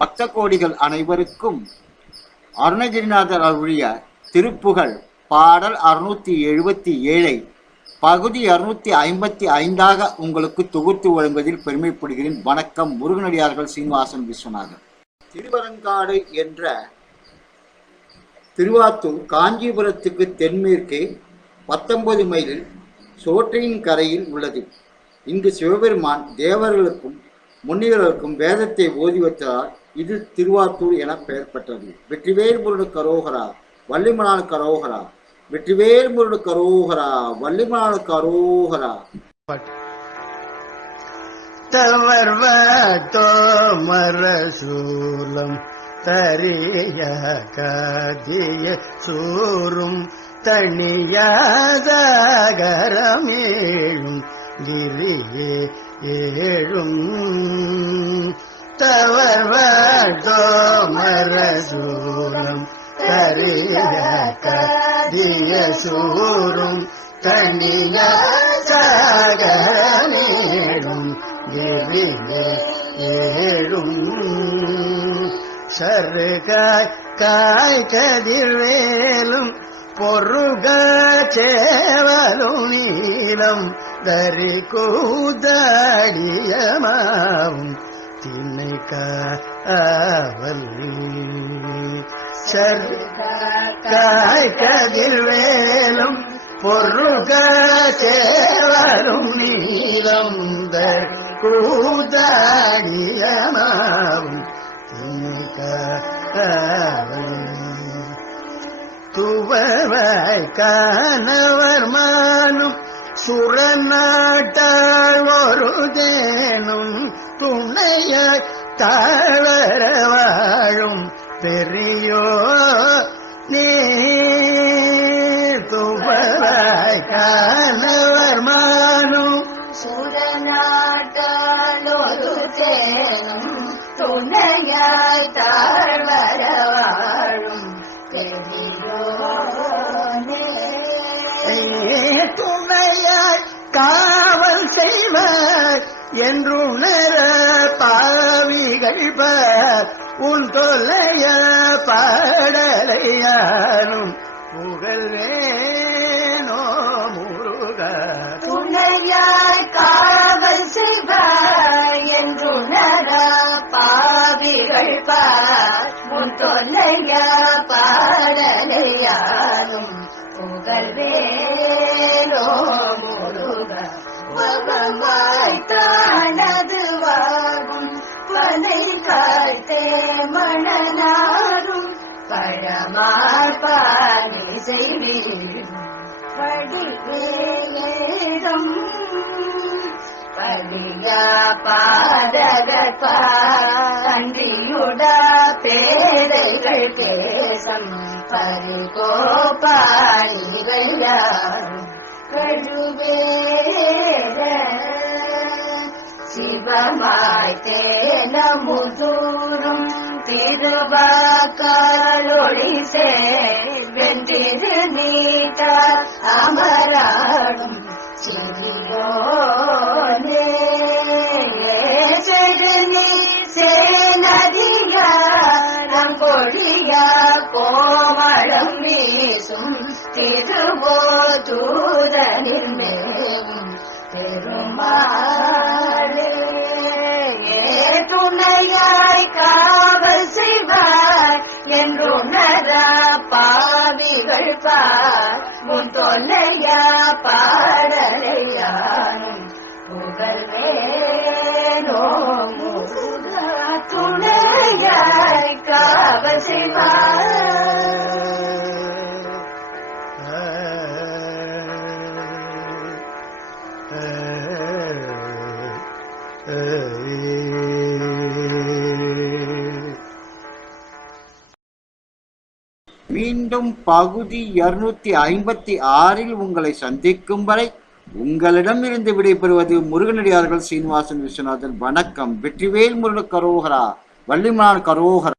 பக்த கோடிகள் அனைவருக்கும் அருணகிரிநாதர் அருளிய திருப்புகழ் பாடல் அறுநூத்தி எழுபத்தி ஏழை பகுதி அறுநூத்தி ஐம்பத்தி ஐந்தாக உங்களுக்கு தொகுத்து வழங்குவதில் பெருமைப்படுகிறேன். வணக்கம். முருகனடியார்கள் சீனிவாசன் விஸ்வநாதன். திருவரங்காடு என்ற திருவாத்தூர் காஞ்சிபுரத்துக்கு தென்மேற்கே பத்தொன்பது மைலில் சோற்றையின் கரையில் உள்ளது. இங்கு சிவபெருமான் தேவர்களுக்கும் முனிவர்களுக்கும் வேதத்தை ஓதி வைத்ததால் இது திருவாத்தூர் என பெயர் பெற்றது. வெற்றிவேல் முருடு கரோகரா வள்ளிமலான கரோகரா. வெற்றிவேல் முருடு கரோகரா வள்ளிமலான கரோகரா. தவர்வத்தோ தரிய கதிய சூரும் தனியாதகரமேழும் ஏழும். தவர் தவர்வத்தோ மரசூலம் தரிய கதிய சூரும் தனியாதகரமேழும் கிரியே ஏழும். சருகாய் காய் கதிர்வேலும் பொருக சேவலும் நீளம் தரி கூதடியமாவும் திண்ணை காவல். சருகாய் கதிர்வேலும் பொருக சேவலும் நீலம் தரி துவவாய் காணவர் மானும் சுரநாட்டாள் துணைய தேனும் தாழற வாழும் பெரியோ நீ துவவாய் காணவர் மானும் சுரநாட்டாளொரு தேனும் துணையாய் தாழ்வர காவல் செய்வர் என்றுணர பாவிகள் பார். உன் தொல்லைய பாடலையானும் புகழ்வேனோ முருக துணையாய் காவல் செய்வாய் என்றுணர பாவிகள் பார். உன் தொல்லைய பாடலையானும் புகழ்வே காத்தே மணனாரும் பழமார் பாலி செய்வீர் படிவேடம் பேரைகள் பேசம். பரிகோபாணி யாரும் கழுவேர சிவமாய் தேனமுதூரும் திருவாக்காலொளி வென்றிரு நீட்ட அமராடும் சிறியோனே செருநீ சேனதியா கோமளம் வீசும் திருவோதூர் என்றுணர பாவிகள் பார். உன் தொல்லையா பாடலையானும் புகழ்வேனோ முருகா துணையாய் காவசிவார் மீண்டும் பகுதி இருநூத்தி ஐம்பத்தி ஆறில் உங்களை சந்திக்கும் வரை உங்களிடமிருந்து விடைபெறுவது முருகனடியார்கள் சீனிவாசன் விஸ்வநாதன். வணக்கம். வெற்றிவேல் முருகன் கரோகரா. வள்ளிமான் கரோகரா.